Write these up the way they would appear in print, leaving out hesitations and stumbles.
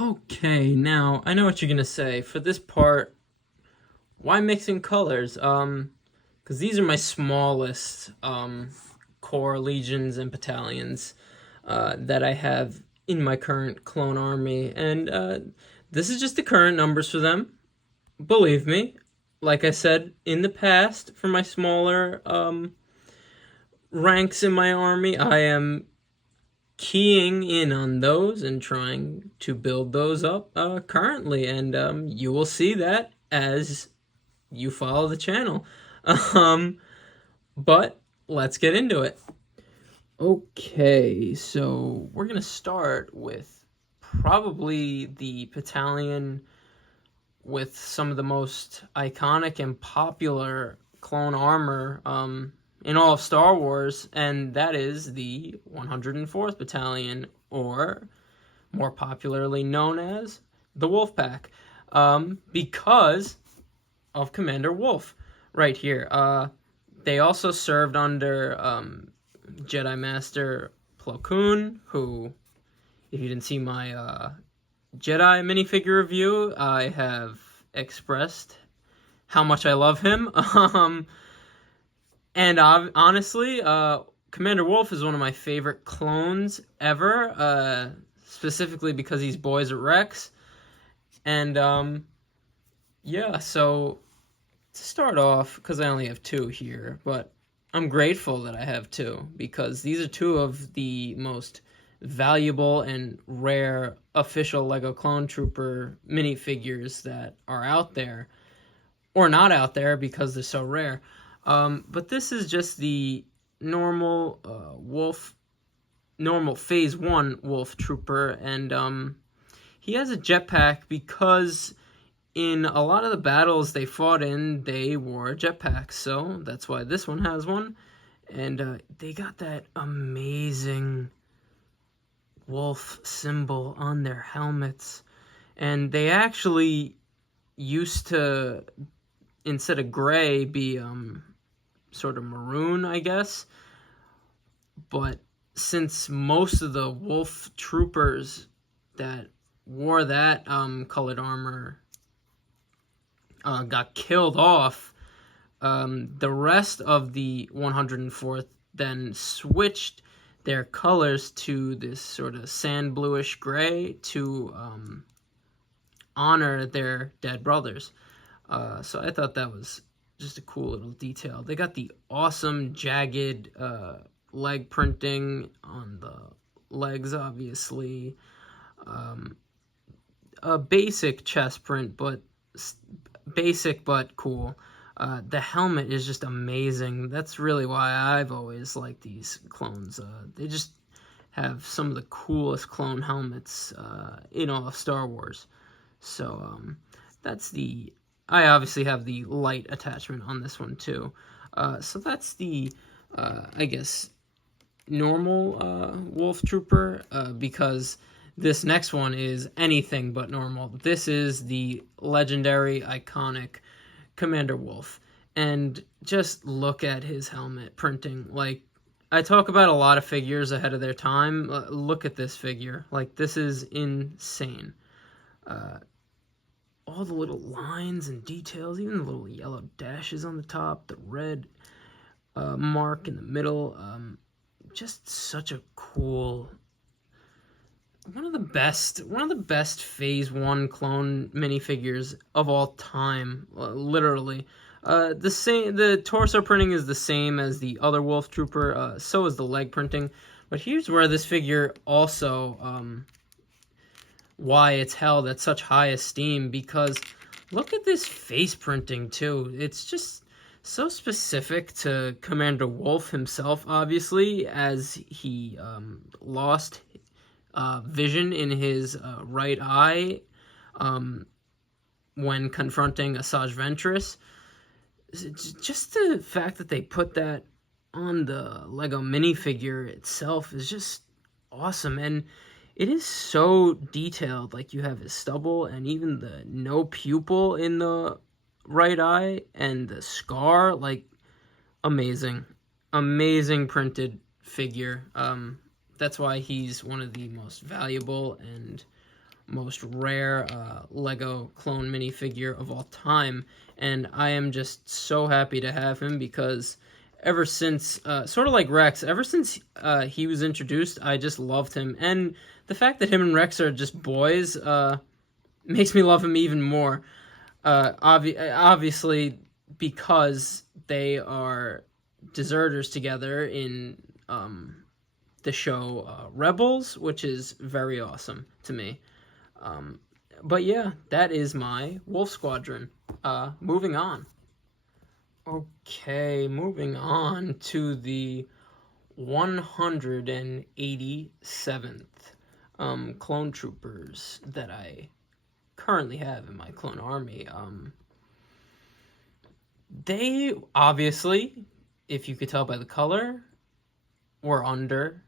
Okay, now I know what you're gonna say. For this part, why mixing colors? Because these are my smallest corps, legions, and battalions that I have in my current clone army, and this is just the current numbers for them. Believe me, like I said in the past, for my smaller ranks in my army, I am keying in on those and trying to build those up currently, and you will see that as you follow the channel. Um, but let's get into it. Okay, so we're gonna start with probably the battalion with some of the most iconic and popular clone armor in all of Star Wars, and that is the 104th Battalion, or more popularly known as the Wolfpack, because of Commander Wolf right here. They also served under Jedi Master Plo Koon, who, if you didn't see my Jedi minifigure review, I have expressed how much I love him. And honestly, Commander Wolf is one of my favorite clones ever, specifically because he's boys at Rex. And yeah, so to start off, because I only have two here, but I'm grateful that I have two, because these are two of the most valuable and rare official Lego Clone Trooper minifigures that are out there, or not out there because they're so rare. But this is just the normal normal Phase 1 Wolf Trooper, and he has a jetpack because in a lot of the battles they fought in, they wore jetpacks, so that's why this one has one. And they got that amazing wolf symbol on their helmets, and they actually used to, instead of gray, be sort of maroon, I guess. But since most of the wolf troopers that wore that colored armor got killed off, the rest of the 104th then switched their colors to this sort of sand bluish gray to honor their dead brothers. So I thought that was just a cool little detail. They got the awesome jagged leg printing on the legs, obviously. A basic chest print, but basic but cool. The helmet is just amazing. That's really why I've always liked these clones. They just have some of the coolest clone helmets in all of Star Wars. So that's the... I obviously have the light attachment on this one too. So that's the, I guess, normal Wolf Trooper, because this next one is anything but normal. This is the legendary, iconic Commander Wolf. And just look at his helmet printing. Like, I talk about a lot of figures ahead of their time. Look at this figure. Like, this is insane. All the little lines and details, even the little yellow dashes on the top, the red mark in the middle. Just such a cool... one of the best Phase 1 clone minifigures of all time, literally. The torso printing is the same as the other Wolf Trooper, so is the leg printing. But here's where this figure also, why it's held at such high esteem, because look at this face printing too. It's just so specific to Commander Wolf himself, obviously, as he lost vision in his right eye when confronting Asajj Ventress. Just the fact that they put that on the Lego minifigure itself is just awesome, and it is so detailed. Like, you have his stubble and even the no pupil in the right eye and the scar. Like, amazing printed figure. That's why he's one of the most valuable and most rare Lego clone minifigure of all time, and I am just so happy to have him because ever since, sort of like Rex, ever since he was introduced, I just loved him, and the fact that him and Rex are just boys makes me love him even more. Obviously, because they are deserters together in the show Rebels, which is very awesome to me. But yeah, that is my Wolf Squadron. Moving on. Okay, moving on to the 187th clone troopers that I currently have in my clone army. They obviously, if you could tell by the color, were under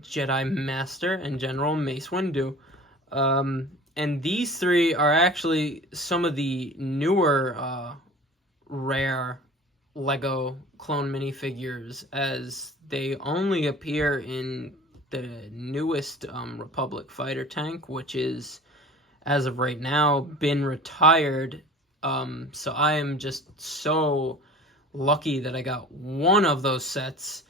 Jedi Master and General Mace Windu. And these three are actually some of the newer rare Lego clone minifigures, as they only appear in the newest Republic fighter tank, which is, as of right now, been retired. So I am just so lucky that I got one of those sets,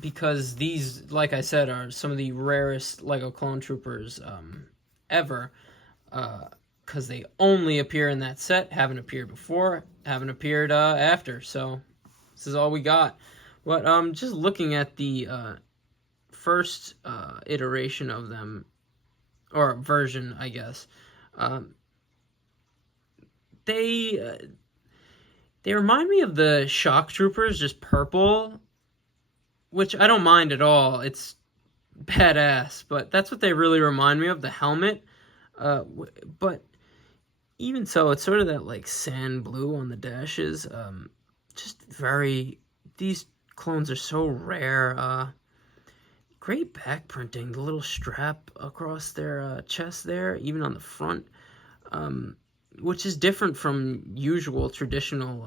because these, like I said, are some of the rarest Lego clone troopers ever, because they only appear in that set, haven't appeared before, haven't appeared after, so this is all we got. But just looking at the first iteration of them, or version, I guess, they remind me of the shock troopers, just purple, which I don't mind at all. It's badass, but that's what they really remind me of, the helmet. But even so, it's sort of that like sand blue on the dashes. Just very, these clones are so rare. Great back printing, the little strap across their chest there, even on the front, which is different from usual traditional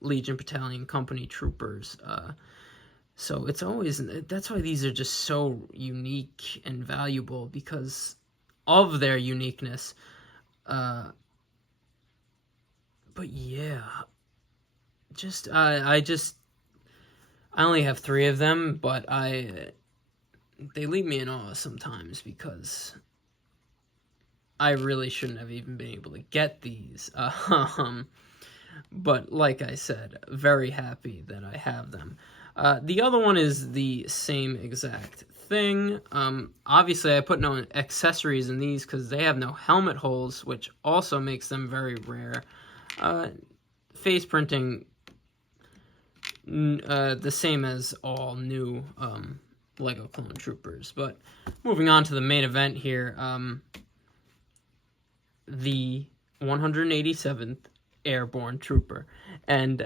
Legion Battalion Company troopers. So it's always, that's why these are just so unique and valuable, because of their uniqueness. But yeah, just I only have 3 of them, but they leave me in awe sometimes, because I really shouldn't have even been able to get these. But like I said, very happy that I have them. The other one is the same exact thing. Obviously, I put no accessories in these because they have no helmet holes, which also makes them very rare. Face printing, the same as all new Lego clone troopers. But moving on to the main event here, the 187th Airborne Trooper, and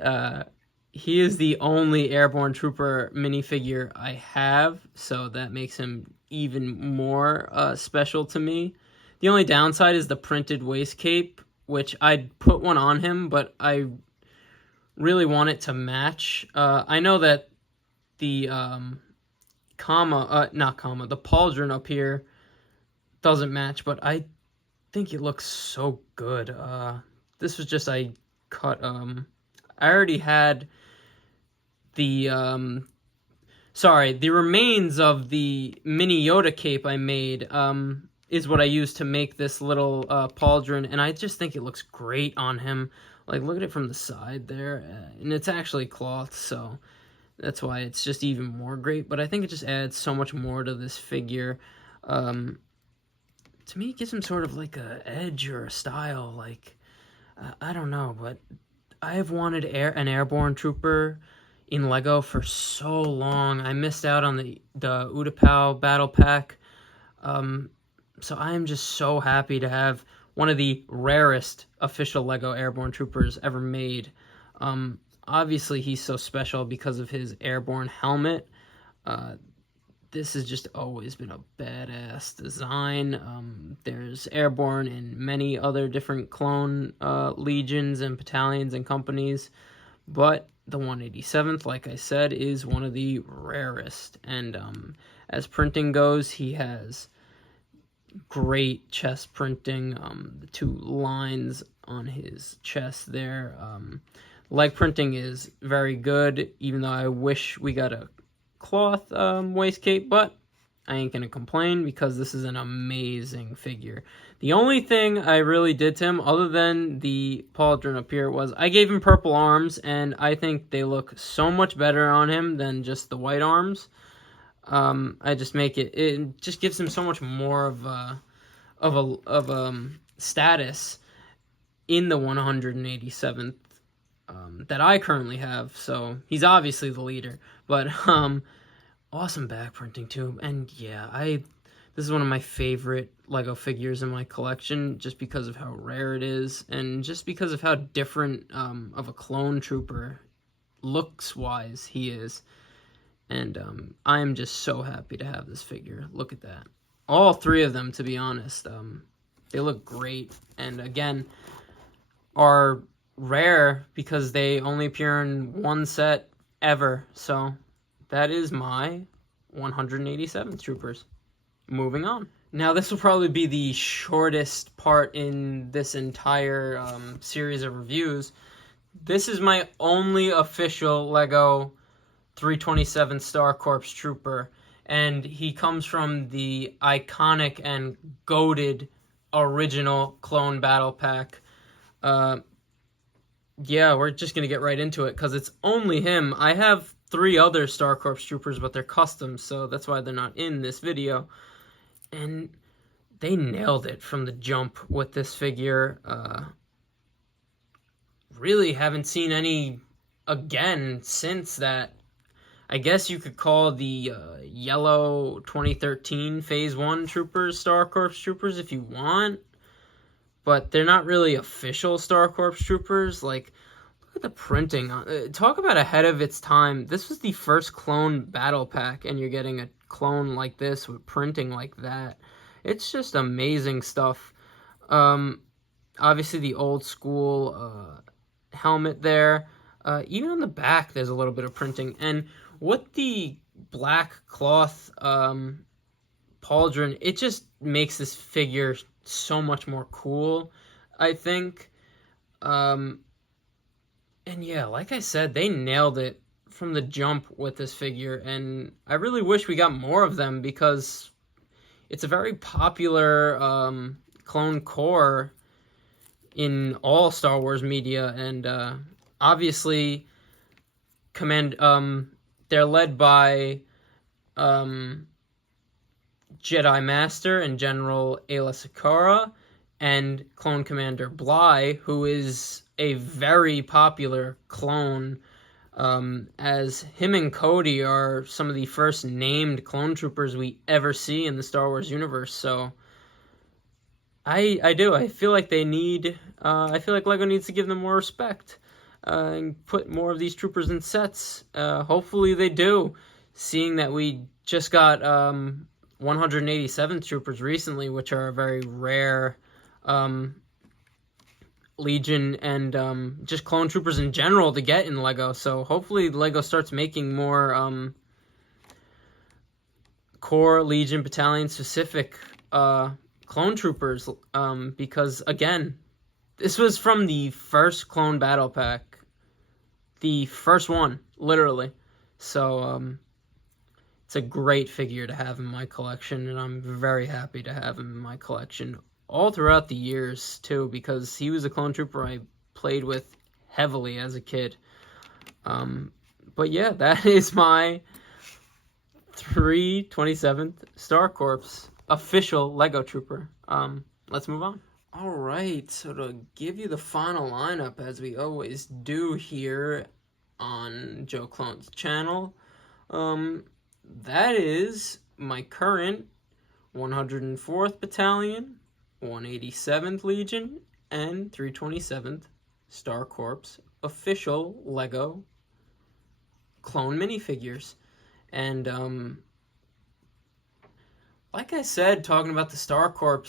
he is the only Airborne Trooper minifigure I have, so that makes him even more special to me. The only downside is the printed waist cape, which I'd put one on him, but I really want it to match. I know that the the pauldron up here doesn't match, but I think it looks so good. This was just, I cut, I already had the remains of the mini Yoda cape I made, is what I used to make this little pauldron, and I just think it looks great on him. Like, look at it from the side there, and it's actually cloth, so that's why it's just even more great. But I think it just adds so much more to this figure. To me, it gives him sort of like a edge or a style. Like, I don't know, but I have wanted an Airborne Trooper in Lego for so long. I missed out on the Utapau Battle Pack. So I am just so happy to have one of the rarest official Lego Airborne Troopers ever made. Obviously, he's so special because of his airborne helmet. This has just always been a badass design. There's Airborne in many other different clone legions and battalions and companies, but the 187th, like I said, is one of the rarest. And as printing goes, he has great chest printing. The two lines on his chest there. Leg printing is very good, even though I wish we got a cloth waist cape, but I ain't gonna complain because this is an amazing figure. The only thing I really did to him, other than the pauldron up here, was I gave him purple arms, and I think they look so much better on him than just the white arms. I just make it just gives him so much more of a status in the 187th that I currently have. So he's obviously the leader, but awesome back printing too. And yeah, this is one of my favorite Lego figures in my collection, just because of how rare it is, and just because of how different of a clone trooper looks-wise he is. And I am just so happy to have this figure. Look at that. All three of them, to be honest. They look great. And again, are rare because they only appear in one set ever. So that is my 187th Troopers. Moving on. Now, this will probably be the shortest part in this entire series of reviews. This is my only official Lego 327 Star Corps Trooper, and he comes from the iconic and goated original Clone Battle Pack. Yeah, we're just going to get right into it because it's only him. I have 3 other Star Corps Troopers, but they're custom, so that's why they're not in this video. And they nailed it from the jump with this figure. Really haven't seen any again since that. I guess you could call the yellow 2013 Phase 1 Troopers Star Corps Troopers if you want. But they're not really official Star Corps Troopers. Like, look at the printing. Talk about ahead of its time. This was the first clone battle pack, and you're getting a clone like this with printing like that. It's just amazing stuff. Obviously, the old school helmet there. Even on the back, there's a little bit of printing. And with the black cloth pauldron, it just makes this figure so much more cool, I think. And yeah, like I said, they nailed it from the jump with this figure, and I really wish we got more of them because it's a very popular clone core in all Star Wars media, and obviously they're led by Jedi Master and General Aayla Secura and Clone Commander Bly, who is a very popular clone, as him and Cody are some of the first named clone troopers we ever see in the Star Wars universe. So I feel like they need, I feel like LEGO needs to give them more respect and put more of these troopers in sets. Hopefully they do, seeing that we just got 187 troopers recently, which are a very rare Legion and just clone troopers in general to get in LEGO. So hopefully LEGO starts making more core Legion battalion specific clone troopers, because again, this was from the first clone battle pack, the first one, literally. So it's a great figure to have in my collection, and I'm very happy to have him in my collection all throughout the years too, because he was a clone trooper I played with heavily as a kid. But yeah, that is my 327th Star Corps official Lego trooper. Let's move on. All right, so to give you the final lineup, as we always do here on Joe Clone's channel, that is my current 104th Battalion, 187th Legion, and 327th Star Corps official Lego clone minifigures. And like I said, talking about the Star Corps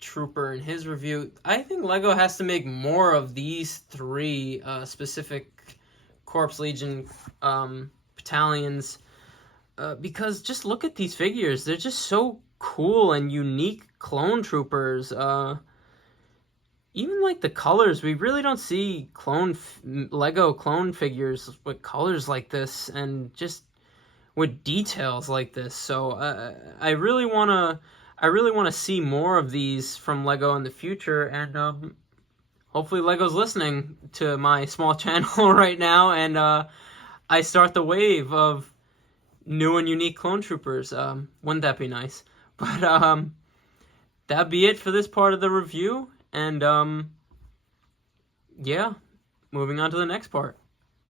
trooper in his review, I think LEGO has to make more of these 3 specific Corps Legion battalions, because just look at these figures. They're just so cool and unique clone troopers. Even like the colors, we really don't see Lego clone figures with colors like this and just with details like this. So I really wanna see more of these from Lego in the future, and hopefully Lego's listening to my small channel right now, and I start the wave of new and unique clone troopers. Wouldn't that be nice? But that'd be it for this part of the review, and yeah, moving on to the next part.